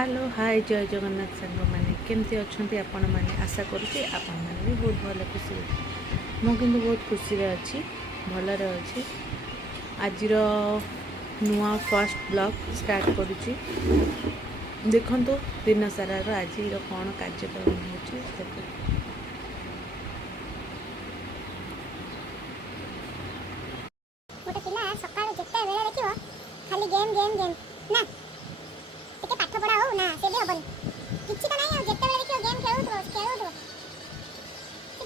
Hello hi जय जगन्नाथ सांग मैंने केमती अच्छा आपण मैंने आशा करुँचे आपण मैंने भी बहुत भल खुशी मुझे बहुत खुशी अच्छी भलरे अच्छी आज नुआ फर्स्ट ब्लॉग स्टार्ट करुँची देखु दिन सारा आज कौन कार्यक्रम हो ଗୋଟେ ପିଲା ସକାଳୁ ଯେତେବେଳେ ଦେଖିବ ଖାଲି ଗେମ୍ ଗେମ୍ ଗେମ୍ ନା ଟିକେ ପାଠ ପଢା ହଉ ନା ସେ ବି ହବନି କିଛି ତ ନାହିଁ ଆଉ ଯେତେବେଳେ ଦେଖିବ ଗେମ୍ ଖେଳୁଥିବ ସେ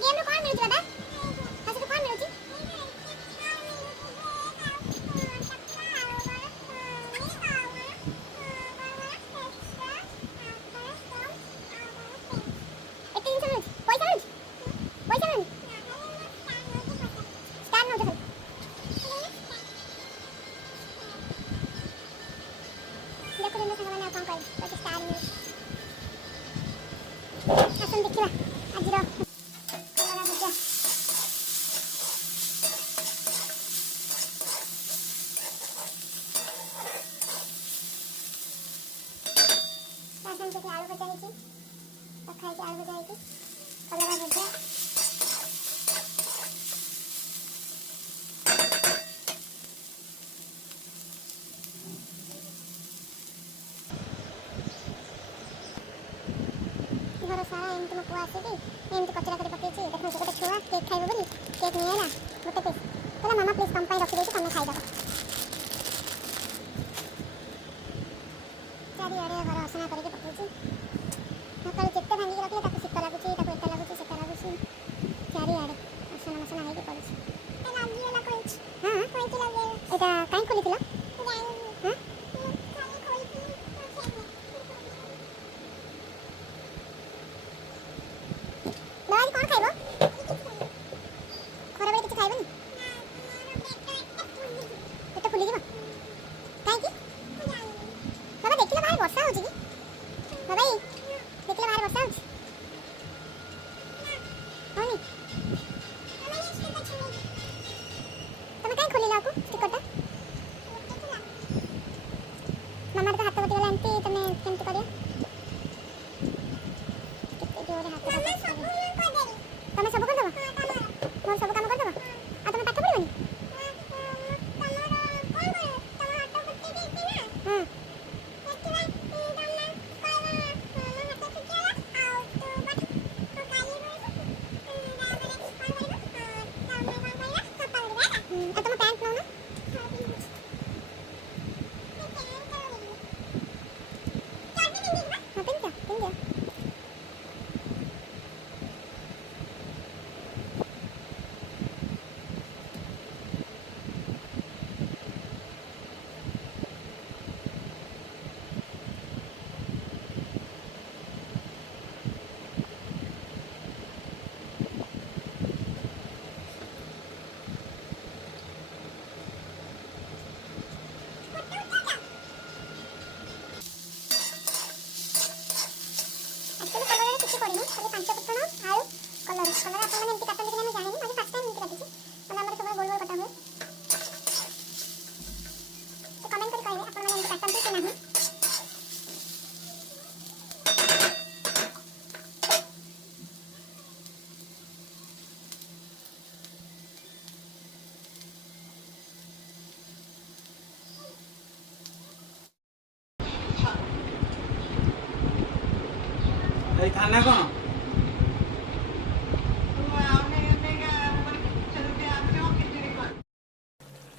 ଗେମ୍ ରୁ କଣ ମିଳୁଛି ଦାଦା ହାସକୁ କଣ ମିଳୁଛି ଏତେ ଜିନିଷ ମିଳୁଛି ପଇସା ମିଳୁଛି ଷ୍ଟାର ନଉଛ ଖାଲି ଦେଖୁଛନ୍ତି ସାଙ୍ଗମାନେ ଆଉ କଣ କହିବି ଗୋଟେ ଷ୍ଟାର ମିଳୁଛି ଆସନ୍ତୁ ଦେଖିବା ଆଜିର କଲରା ଭଜା ତା ସାଙ୍ଗେ ସେଠି ଆଳୁ ଭଜା ହେଇଛି ରଖା ହେଇଛି ଆଳୁ ଭଜା ହେଇଛି କଲରା ଭଜା घर सारा एमती मो पुआ आसिक एमती कचरा कर पकई देखो से गोटे छुआ केक खाइब बोली केक नहीं आला गोटे पीस कहला मामा प्लीज तुम रखी देती तुम खाईद चारिड़े घर असना करके पकई सकाल जिते भांगिक रखले ताको शीत लगुच एता लगुच सेता लगुच चारिड़े असना मसना होगी पड़ी हाँ एटा कहीं खोली हाँ आज कौन खाइबो खरा बेले किछ खाइबो नी पेट फुली जीवो काई की बाबा देखिले बाहर वर्षा होची की बाबा देखिले बाहर वर्षा होची होनी तमे काई खोली लाको टिकटटा मामा तो हाथ बटी गला एंती तमे केमती करिया केते जोरे हाथ तमे सब कर दबा मोर सब काम कर दबा आ तमे पाठ पढिबनी खाली पांच पत्तन आलू कलर अपन एमती काटन कि जानी मैं फर्स्ट टाइम एमती काटी मतलब आम सब गोल गोल कटा हुए तो कमेंट कर कहबे अपन एमती काटन कि नहीं এই থানা কোন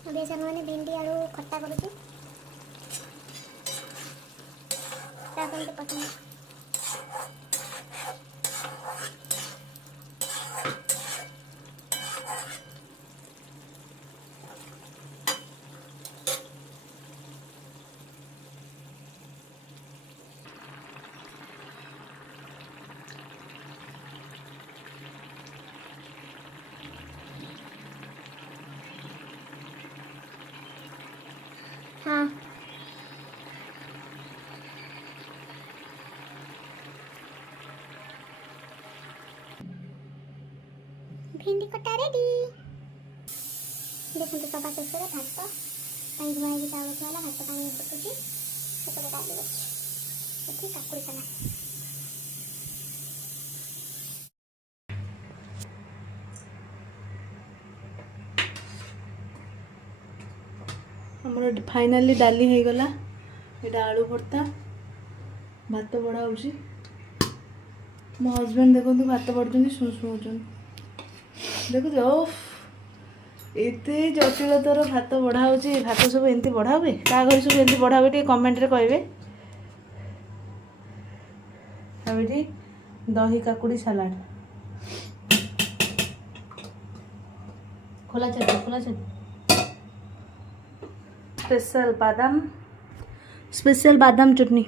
अभी सब मैंने भिंडी आलू खट्टा करूँ पसंद हाँ भिंडी कटा रेडी देखो सभा शेष भात पाई धुआ चाउल थी भात पानी फुटुची डाली अच्छी ଏଠି କାକୁଡ଼ି ସାଲାଡ଼। ଆମର ଫାଇନାଲି ଡାଲି ହେଇଗଲା। ଏଇଟା ଆଳୁ ଭର୍ତ୍ତା, ଭାତ ବଢ଼ା ହେଉଛି। ମୋ ହଜବେଣ୍ଡ ଦେଖନ୍ତୁ ଭାତ ବାଢ଼ୁଛନ୍ତି, ଶୁଣୁଛନ୍ତି। ଦେଖୁଛ, ଓଃ ଏତେ ଜଟିଳତାର ଭାତ ବଢ଼ା ହେଉଛି। ଭାତ ସବୁ ଏମିତି ବଢ଼ା ହୁଏ? କାହା ଘରେ ସବୁ ଏମିତି ବଢ଼ା ହୁଏ? ଟିକେ କମେଣ୍ଟରେ କହିବେ। ଆଉ ଏଠି ଦହି କାକୁଡ଼ି ସାଲାଡ଼, ଖୋଲା ଚଟଣି, ସ୍ପେଶାଲ ବାଦାମ ଚଟନି।